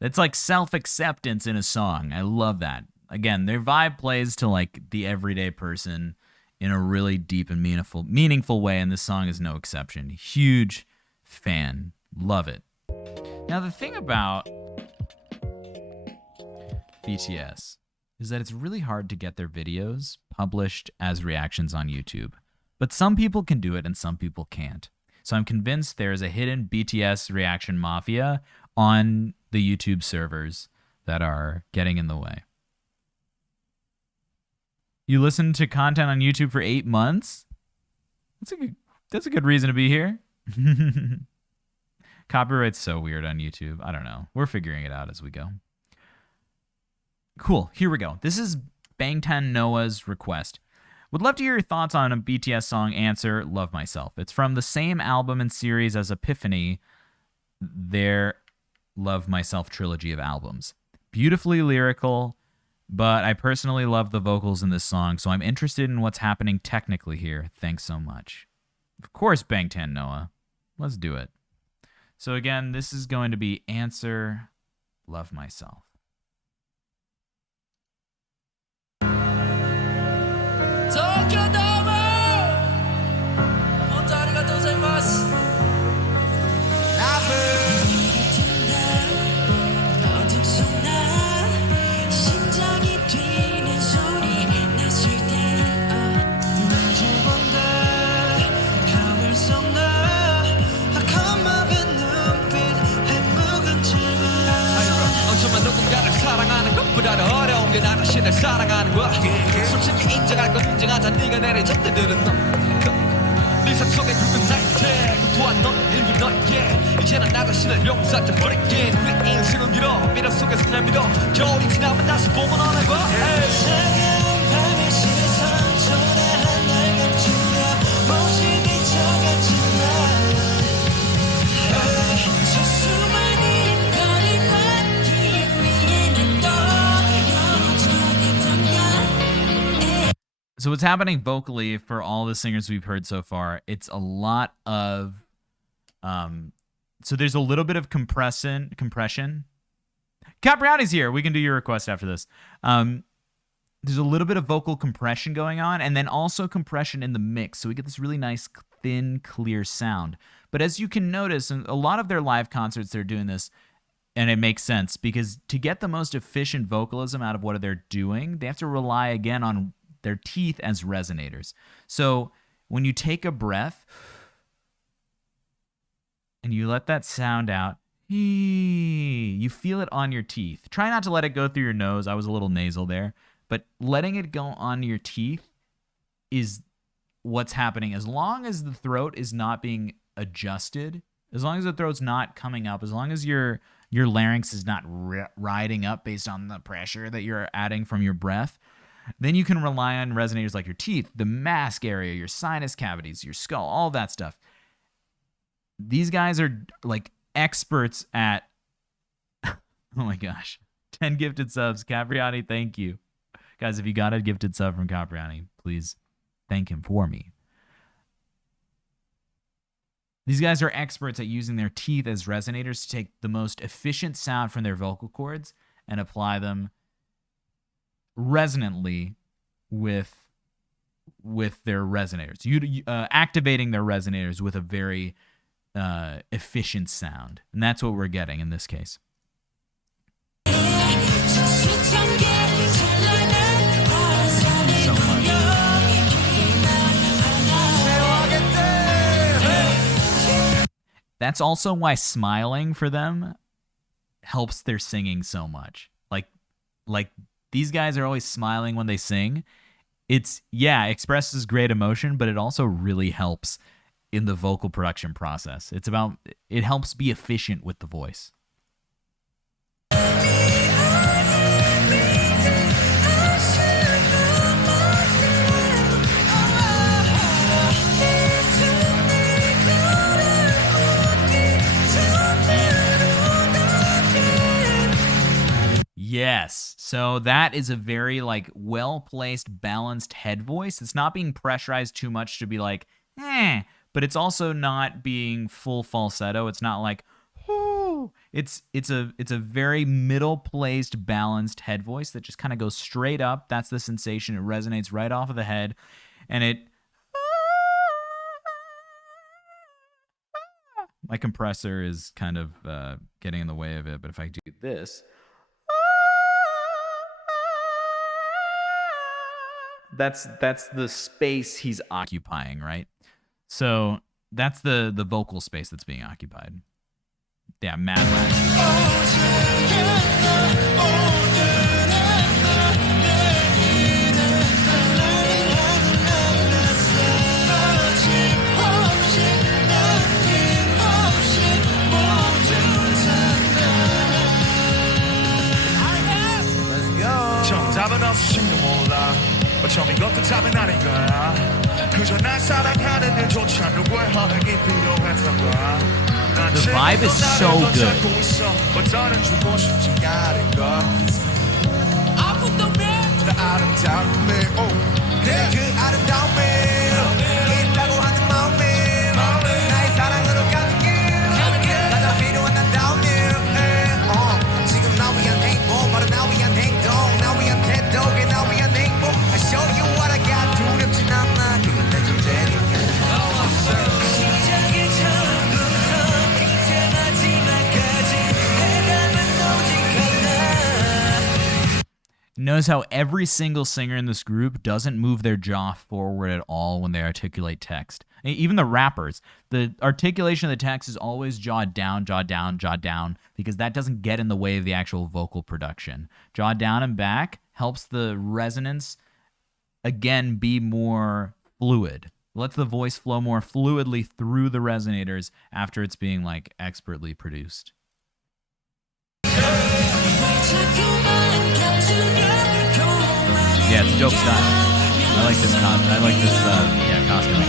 It's like self-acceptance in a song. I love that. Again, their vibe plays to like the everyday person in a really deep and meaningful way, and this song is no exception. Huge fan. Love it. Now, the thing about BTS is that it's really hard to get their videos published as reactions on YouTube. But some people can do it and some people can't. So I'm convinced there is a hidden BTS reaction mafia on the YouTube servers that are getting in the way. You listen to content on YouTube for 8 months? That's a good reason to be here. Copyright's so weird on YouTube. I don't know. We're figuring it out as we go. Cool. Here we go. This is Bangtan Noah's request. Would love to hear your thoughts on a BTS song, Answer, Love Myself. It's from the same album and series as Epiphany, their Love Myself trilogy of albums. Beautifully lyrical, but I personally love the vocals in this song, so I'm interested in what's happening technically here. Thanks so much. Of course, Bangtan Noah. Let's do it. So again, this is going to be Answer, Love Myself. 사랑하는 것보다 어려운 게 나 자신을 사랑하는 거야. 솔직히 인정할 건 인정하자. 네가 내를 젖대들은 네 삶 속에 굵은 나이테 고토한 넌 일부 너에게 이제는 나 자신을 용서하자 버릴게. 우리 인생을 밀어 미련 속에서 날 믿어. 겨울이 지나면 다시 봄은 오는 거야. 차가운 밤의 시선 초라한 날 감추려 모시 비춰갔지만 So what's happening vocally for all the singers we've heard so far, it's a lot of, so there's a little bit of compression. Capriati's here. We can do your request after this. There's a little bit of vocal compression going on, and then also compression in the mix. So we get this really nice, thin, clear sound. But as you can notice, in a lot of their live concerts, they're doing this, and it makes sense, because to get the most efficient vocalism out of what they're doing, they have to rely again on their teeth as resonators. So when you take a breath and you let that sound out, you feel it on your teeth. Try not to let it go through your nose. I was a little nasal there. But letting it go on your teeth is what's happening. As long as the throat is not being adjusted, as long as the throat's not coming up, as long as your larynx is not riding up based on the pressure that you're adding from your breath, then you can rely on resonators like your teeth, the mask area, your sinus cavities, your skull, all that stuff. These guys are like experts at, oh my gosh, 10 gifted subs. Capriati, thank you. Guys, if you got a gifted sub from Capriati, please thank him for me. These guys are experts at using their teeth as resonators to take the most efficient sound from their vocal cords and apply them resonantly with their resonators. Activating their resonators with a very efficient sound. And that's what we're getting in this case. So much. That's also why smiling for them helps their singing so much. Like these guys are always smiling when they sing. Expresses great emotion, but it also really helps in the vocal production process. It helps be efficient with the voice. Yes. So that is a very well-placed, balanced head voice. It's not being pressurized too much to be like, but it's also not being full falsetto. It's not like, whoo. It's a very middle placed, balanced head voice that just kind of goes straight up. That's the sensation. It resonates right off of the head, and my compressor is kind of getting in the way of it. But if I do this, that's the space he's occupying, right? So that's the vocal space that's being occupied. Yeah, mad lag. 정답은 없으신도 몰라 어쩜 이것도 답은 아닌 거야 그저 날 사랑하는 일조차 누구의 허락이 필요했던 거야 The vibe is so good. 어쩌는 주고 싶지 않은 걸 나 아름다움에 그래 그 아름다움에 있다고 하는 마음에 나의 사랑으로 가는 길 가장 필요한 난다운 일 지금 나 위한 행복 바로 나 위한 행동 나 위한 태도에 나 위한 행복 I show you what I got 두렵진 않아 그건 내 존재니까 시작이 처음부터 인생 마지막까지 해답은 오직 하나. Notice how every single singer in this group doesn't move their jaw forward at all when they articulate text. Even the rappers, the articulation of the text is always jaw down, jaw down, jaw down, because that doesn't get in the way of the actual vocal production. Jaw down and back helps the resonance, again, be more fluid. Lets the voice flow more fluidly through the resonators after it's being like expertly produced. Yeah, it's dope style. I like this costume.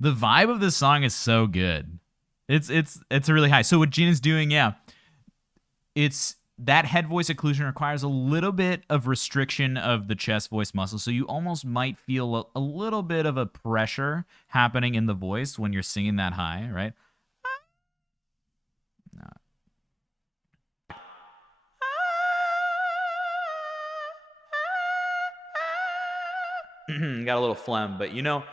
The vibe of this song is so good. It's really high. So what Jin doing, yeah, it's that head voice occlusion requires a little bit of restriction of the chest voice muscle. So you almost might feel a little bit of a pressure happening in the voice when you're singing that high, right? Got a little phlegm, but you know,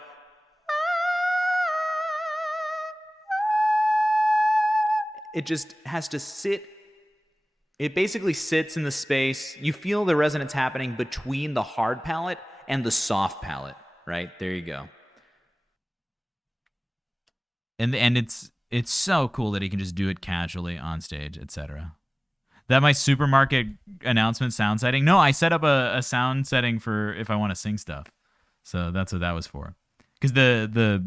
it just has to sit. It basically sits in the space. You feel the resonance happening between the hard palate and the soft palate, right? There you go. And it's so cool that he can just do it casually on stage, etc. That my supermarket announcement sound setting? No, I set up a sound setting for if I want to sing stuff. So that's what that was for. Because the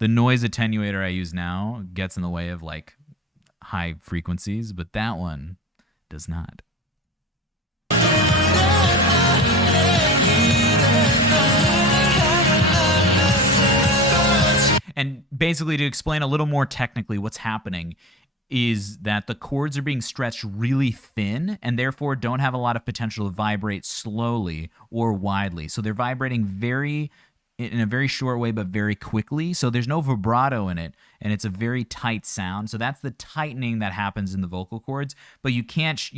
noise attenuator I use now gets in the way of like high frequencies, but that one does not. And basically, to explain a little more technically what's happening is that the chords are being stretched really thin and therefore don't have a lot of potential to vibrate slowly or widely. So they're vibrating very in a very short way, but very quickly. So there's no vibrato in it, and it's a very tight sound. So that's the tightening that happens in the vocal cords. But you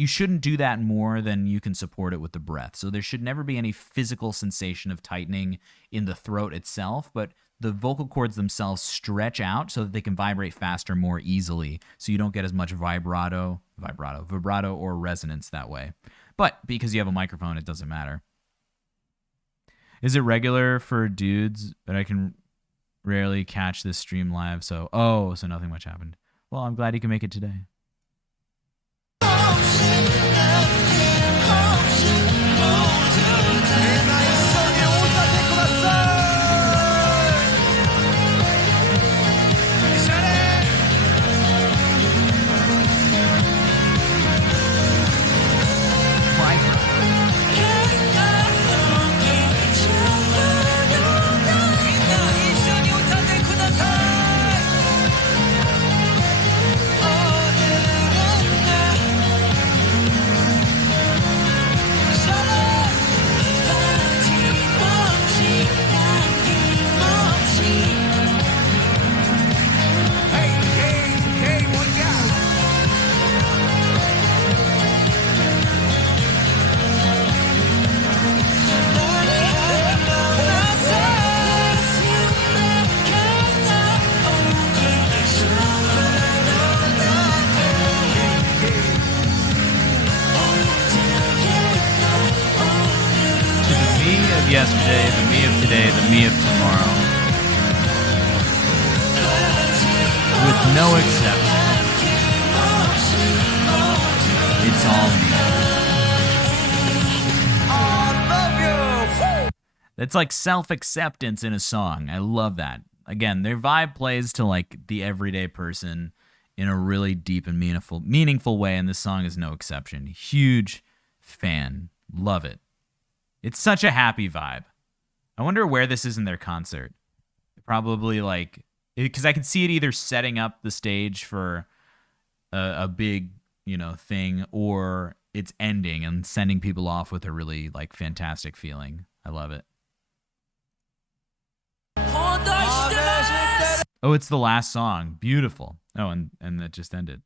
shouldn't do that more than you can support it with the breath. So there should never be any physical sensation of tightening in the throat itself, but the vocal cords themselves stretch out so that they can vibrate faster more easily. So you don't get as much vibrato or resonance that way. But because you have a microphone, it doesn't matter. Is it regular for dudes that I can rarely catch this stream live? So nothing much happened. Well, I'm glad you can make it today. Yesterday, the me of today, the me of tomorrow. With no exception. It's all me. I love you. It's like self-acceptance in a song. I love that. Again, their vibe plays to like the everyday person in a really deep and meaningful way, and this song is no exception. Huge fan. Love it. It's such a happy vibe. I wonder where this is in their concert. Probably like, because I can see it either setting up the stage for a big, thing, or it's ending and sending people off with a really like fantastic feeling. I love it. Oh, it's the last song. Beautiful. Oh, and that just ended.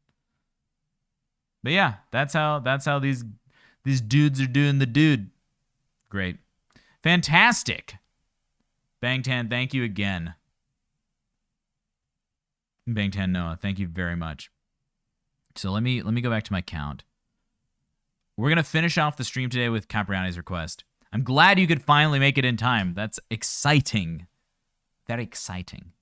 But yeah, that's how these dudes are doing the dude. Great. Fantastic. Bangtan, thank you again. Bangtan Noah, thank you very much. So let me go back to my count. We're going to finish off the stream today with Capriani's request. I'm glad you could finally make it in time. That's exciting. Very exciting.